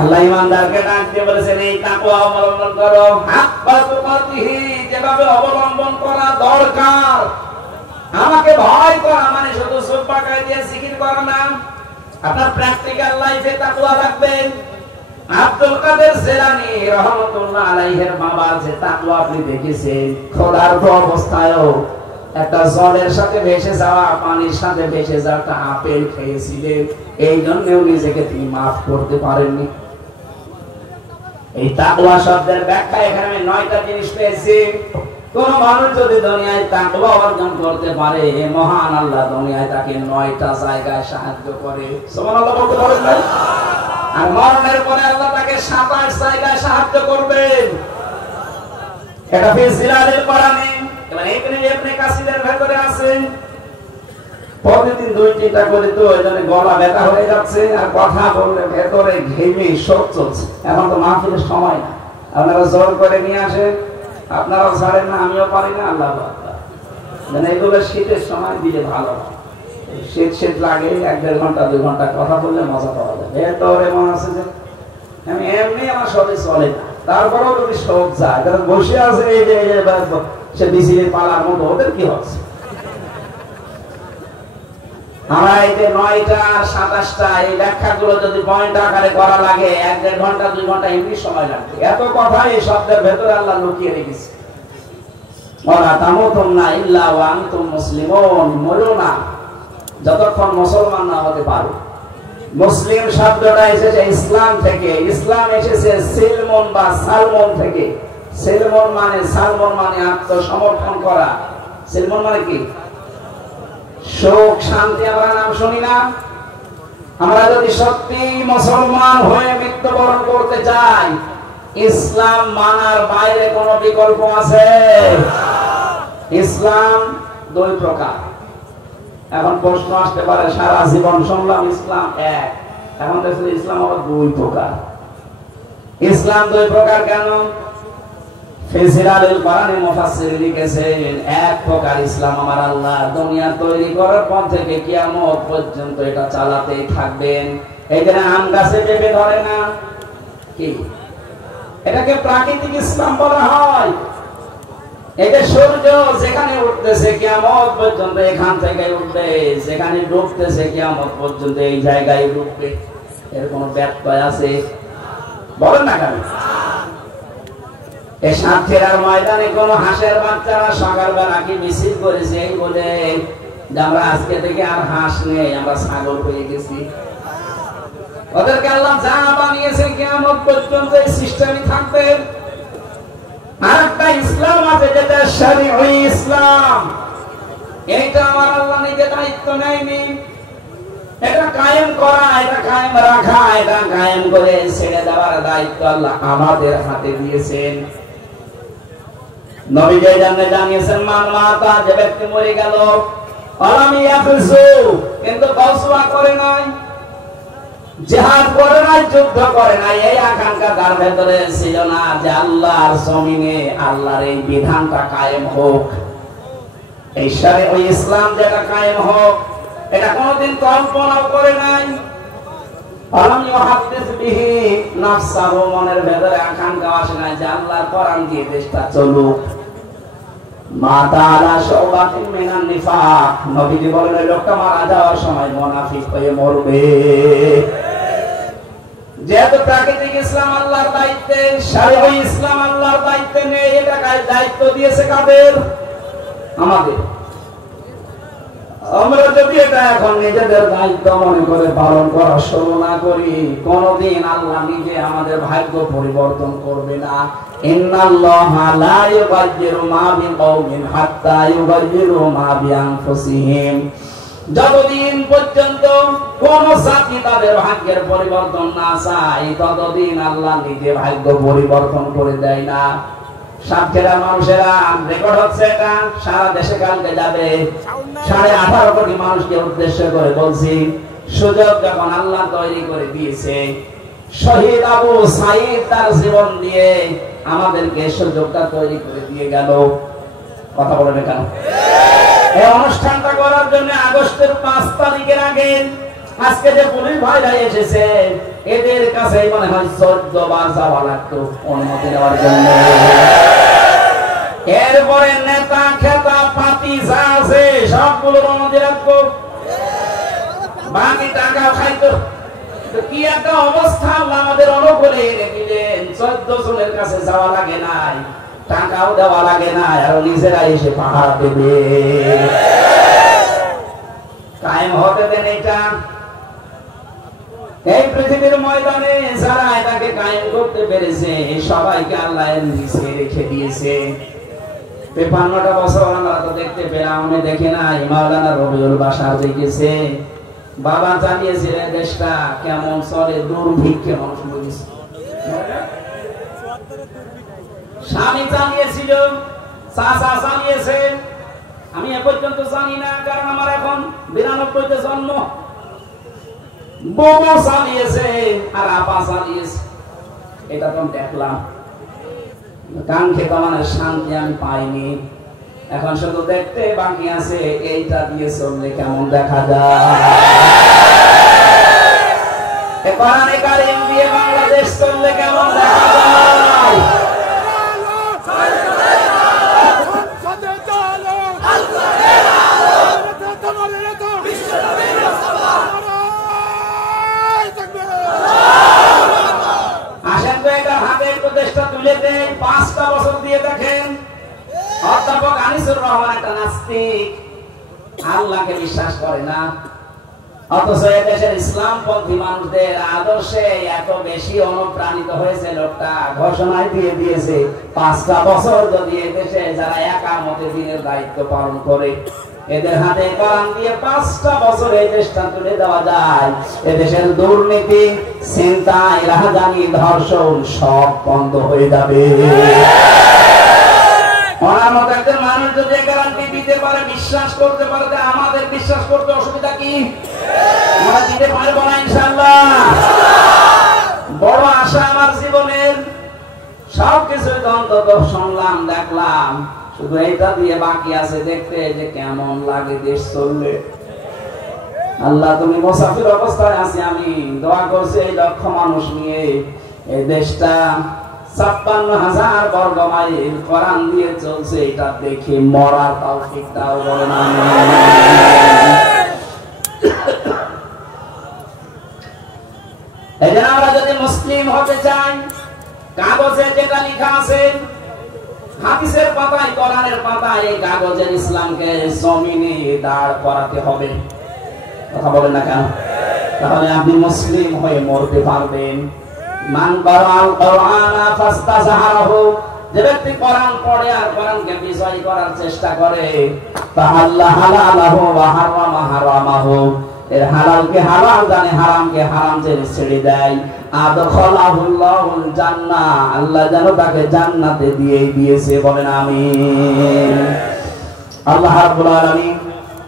আল্লাহ ইমানদারকে ডাক দিয়ে বলেছেন, এই তাকওয়া অবলম্বন করো, হাক্কা তুকাতিহি, যেভাবে অবলম্বন করা দরকার। আমাকে ভয় করা মানে শুধু চোখ পাকায় দিয়ে জিকির করা না, আপনার প্র্যাকটিক্যাল লাইফে তাকওয়া রাখবেন। আব্দুল কাদের জিলানী রাহমাতুল্লাহ আলাইহির বাবা যে তাকওয়া আপনি দেখেছেন, ক্ষুধার্ত অবস্থায়ও একটা জলের সাথে ভেসে যাওয়া, পানির সাথে ভেসে যাওয়া একটা আপেল খেয়েছিলেন, এই জন্যও নিজেকে তিনি মাফ করতে পারেননি। এই তাকওয়া শব্দের ব্যাখ্যা এখানে আমি 9টা জিনিস পেয়েছি। কোন মানুষ যদি দুনিয়ায় তাকওয়া অর্জন করতে পারে, মহান আল্লাহ দুনিয়ায় তাকে 9টা জায়গায় সাহায্য করে। সুবহানাল্লাহ বলতে পারেন না? আর মরণের পরে আল্লাহ তাকে 27 জায়গায় সাহায্য করবেন। এটা ফি জিলালিল কোরআনে, মানে এখানে ইবনে কাসিরের ভেতরে আছে। প্রতিদিন 2-3টা করে তো এজন্য গলা ব্যথা হয়ে যাচ্ছে, আর কথা বললে ভেতরে ঘেমে শোক চলছে। এখন তো মাহফিলের সময় না, আপনারা জোর করে নিয়ে আসেন, আপনারাও ছাড়েন না, আমিও পারি না। আল্লাহ আকবার। মানে এগুলো শীতের সময় দিলে ভালো হয়। শীত শীত লাগে, 1-1.5 ঘন্টা 2 ঘন্টা কথা বললে মজা পাওয়া যায়। ভেতরে এমন আছে যে আমি এমনি আমার সবই চলে না, তারপরেও যদি শোক যায়, কারণ বসে আছে এই যে সে বিসির পালার মতো, ওদের কি হচ্ছে? আমরা এই যে 9টা 27টা এই ব্যাখ্যাগুলো যদি পয়েন্ট আকারে করা লাগে, 1-1.5 ঘন্টা 2 ঘন্টা এমনি সময় লাগবে। এত কথা এই শব্দের ভেতরে আল্লাহ লুকিয়ে রেখেছে। ওয়ালা তামুতুন্না ইল্লা ওয়া আনতুম মুসলিমুন, মরো না যতক্ষণ মুসলমান না হতে পারো। মুসলিম শব্দটা এসেছে ইসলাম থেকে। ইসলাম এসেছে সিলমন বা সালমন থেকে। সিলমন মানে, সালমন মানে আত্মসমর্পণ করা। সিলমন মানে কি? সুখ শান্তি। আমরা নাম শুনি না? আমরা যদি সত্যি মুসলমান হয়ে মৃত্যুবরণ করতে চাই, ইসলাম মানার বাইরে কোনো বিকল্প আছে? ইসলাম 2 প্রকার। এখন প্রশ্ন আসতে পারে, সারা জীবন শুনলাম ইসলাম এক, এখন দেখছি ইসলাম আবার 2 প্রকার। ইসলাম 2 প্রকার কেন? ফিজিলালিল কোরআনে মুফাসসির লিখেছেন, 1 প্রকার ইসলাম আমার আল্লাহ দুনিয়া তৈরি করার পর থেকে কিয়ামত পর্যন্ত এটা চালাতেই থাকবেন। এই যে আম গাছে পেঁপে ধরে না, কি এটাকে প্রাকৃতিক ইসলাম বলা হয়। এই যে সূর্য যেখানে উঠতেছে কিয়ামত পর্যন্ত এখান থেকে উঠবে, যেখানে ডুবতেছে কিয়ামত পর্যন্ত এই জায়গায় ডুববে। এর কোনো ব্যত্যয় আছে? বলেন না কেন? এই সাতক্ষীরার ময়দানে কোন হাঁসের বাচ্চারা সকালবেলা কি মিছিল করেছে এই বলে যে আমরা আজকে থেকে আর হাঁস নেই, আমরা ছাগল হয়ে গেছি। ওদেরকে আল্লাহ যা বানিয়েছে কিয়ামত পর্যন্ত এই সিস্টেমই থাকবে। আরেকটা ইসলাম আছে যেটা শরীয়ী ইসলাম। এইটা আমার আল্লাহ নিজে দায়িত্ব নেয়নি, এটা কায়েম করা, এটা কায়েম রাখা, এটা কায়েম করে ছেড়ে দেওয়ার দায়িত্ব আল্লাহ আমাদের হাতে দিয়েছেন। নবী জানিয়েছেন, মান মাতা, যে ব্যক্তি মরে গেল, আলামি ইয়াফসু, কিন্তু গসওয়া করে নাই, জিহাদ করে নাই, যুদ্ধ করে নাই, এই আকাঙ্ক্ষা তার ভেতরে ছিল না যে আল্লাহর জমিনে আল্লাহর এই বিধানটা কায়েম হোক, এই শরীয়ত ইসলাম যেটা কায়েম হোক, এটা কোনদিন কল্পনাও করে নাই। আলামি ইউহাদ্দিস বিহি নাফসাহু, মনের ভেতরে আকাঙ্ক্ষা আসে নাই যে আল্লাহর কোরআন দিয়ে দেশটা চলুক। মাতা আলা শাওবাতিন মিনান নিফাক, নবীজি বলেন এই লোকটা মারা যাওয়ার সময় মুনাফিক হয়ে মরবে। যেহেতু প্রাকৃতিক ইসলাম আল্লাহর দায়িত্বে, শরীয়ত ইসলাম আল্লাহর দায়িত্বে নেই, এটা কার দায়িত্ব দিয়েছে? কাদের? আমাদের। আমরা যদি এটা এখন নিজেদের দায়িত্ব মনে করে পালন করা শুরু না করি, কোনদিন আল্লাহ নিজে আমাদের ভাগ্য পরিবর্তন করবে না। ইন্নাল্লাহা লা ইউগায়্যিরু মা বিকাওমিন হাত্তা ইউগায়্যিরু মা বিআনফুসিহিম, যতদিন পর্যন্ত কোন জাতি তাদের ভাগ্যের পরিবর্তন না চায়, ততদিন আল্লাহ নিজে ভাগ্য পরিবর্তন করে দেয় না। সাতক্ষীরা মানুষেরা, রেকর্ড হচ্ছে এটা, সারা দেশে কালকে যাবে। 18.5 কোটি মানুষকে উদ্দেশ্য করে বলছি, সুযোগ যখন আল্লাহ তৈরি করে দিয়েছে, শহীদ আবু সাঈদ তার জীবন দিয়ে আমাদেরকে সুযোগটা তৈরি করে দিয়ে গেল। কথা বলেন কেন? এই অনুষ্ঠানটা করার জন্য আগস্টের 5 তারিখের আগে আজকে যে পুলিশ ভাইরা এসেছে এদের কাছে মনে হয় 14 বার যাওয়া লাগতো অনুমতি নেওয়ার জন্য। এরপরে নেতা খেতা পাতি যা আছে সবগুলো অনুমতি রাখবো, বাকি টাকা খাইতো। কি একটা অবস্থা আমাদের অনুকূলে এনে দিলেন। 14 জনের কাছে যাওয়া লাগে নাই, টাকাও দেওয়া লাগে না, আর নিজেরা এসে পাহারা দেবে। কায়েম হতে দেন এটা। এই পৃথিবীর ময়দানে যারা এটাকে কায়েম করতে পেরেছে সবাইকে আল্লাহ নিচে রেখে দিয়েছে। ৫৫টা বছর আমরা তো দেখতে পেলাম, আমি দেখি নাই। মাওলানা রবিউল বাশার দেখেছে, বাবা জানিয়েছিলেন দেশটা কেমন চলে, দুর্ভিক্ষে মানুষ মরেছে। স্বামী জানিয়েছিল, চাচা জানিয়েছে, আমি এ পর্যন্ত জানি না, কারণ আমার এখন ৯২তে জন্ম। বউ জানিয়েছে আর আপা জানিয়েছে, এটা তো দেখলাম। কাঙ্ক্ষিত মানে শান্তি আমি পাইনি। এখন শুধু দেখতে বাকি আছে এইটা দিয়ে চললে কেমন দেখা যায়। কোরআনে কারীম দিয়ে বাংলাদেশ চললে কেমন দেখা যায়। আসেন তো এটা হাতে উপদেশটা তুলে দেন, 5টা বছর দিয়ে দেখেন। অধ্যাপক আনিসুর রহমান একটা নাস্তিক, আল্লাহকে বিশ্বাস করে না, অথচ এদেশের ইসলামপন্থী মানুষদের আদর্শে এত বেশি অনুপ্রাণিত হয়েছে। লোকটা ঘোষণায় দিয়ে দিয়েছে 5টা বছর যদি এদেশে যারা একামতে দ্বীনের দায়িত্ব পালন করে এদের হাতে কোরআন দিয়ে 5টা বছর এই দেশটা তুলে দেওয়া যায়, এদেশের দুর্নীতি, ছিনতাই, রাহাজানি, ধর্ষণ সব বন্ধ হয়ে যাবে। ওনার মতো একজন মানুষ যদি গ্যারান্টি দিতে পারে, বিশ্বাস করতে পারে, আমাদের বিশ্বাস করতে অসুবিধা কি? আমরা দিতে পারবো না ইনশাআল্লাহ। বড় আশা আমার জীবনের, সবকিছু অন্তত শুনলাম, দেখলাম, শুধু এইটা দিয়ে বাকি আছে দেখতে যে কেমন লাগে দেশ চললে। আল্লাহ তুমি মুসাফির অবস্থায় আছি, আমি দোয়া করছি এই লক্ষ মানুষ নিয়ে এই দেশটা ৫৬,০০০ বর্গ মাইল কোরআন দিয়ে চলছে, এটা দেখে মরার তৌফিক দাও বলেন আমিন। এজন্য আমরা যদি মুসলিম হতে চাই, কাগজে যেটা লেখা আছে, হাদিসের পাতায়, কোরআনের পাতায়, এই কাগজের ইসলামকে জমিনে দাঁড় করাতে হবে। কথা বলেন না কেন? তাহলে আপনি মুসলিম হয়ে মরতে পারবেন। মান বারাল কোরআনা ফাস্তাযহারাহু, যে ব্যক্তি কোরআন পড়ে আর কোরআনকে বিজয় করার চেষ্টা করে, তাহাল্লা হালালাহু ওয়া হারামা হারামাহু, এর হালালকে হালাল জানে, হারামকে হারাম জেনে ছেড়ে দেয়, আদখালাহুল্লাহুল জান্নাহ, আল্লাহ যেন তাকে জান্নাতে দিয়ে দিয়েছে বলেন আমিন। আল্লাহ রাব্বুল আলামিন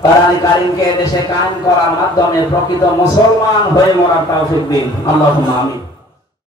কোরআন কারীমকে দেশে কায়েম করার মাধ্যমে প্রকৃত মুসলমান হয়ে মরার তৌফিক দিন। আল্লাহুম্মা আমিন।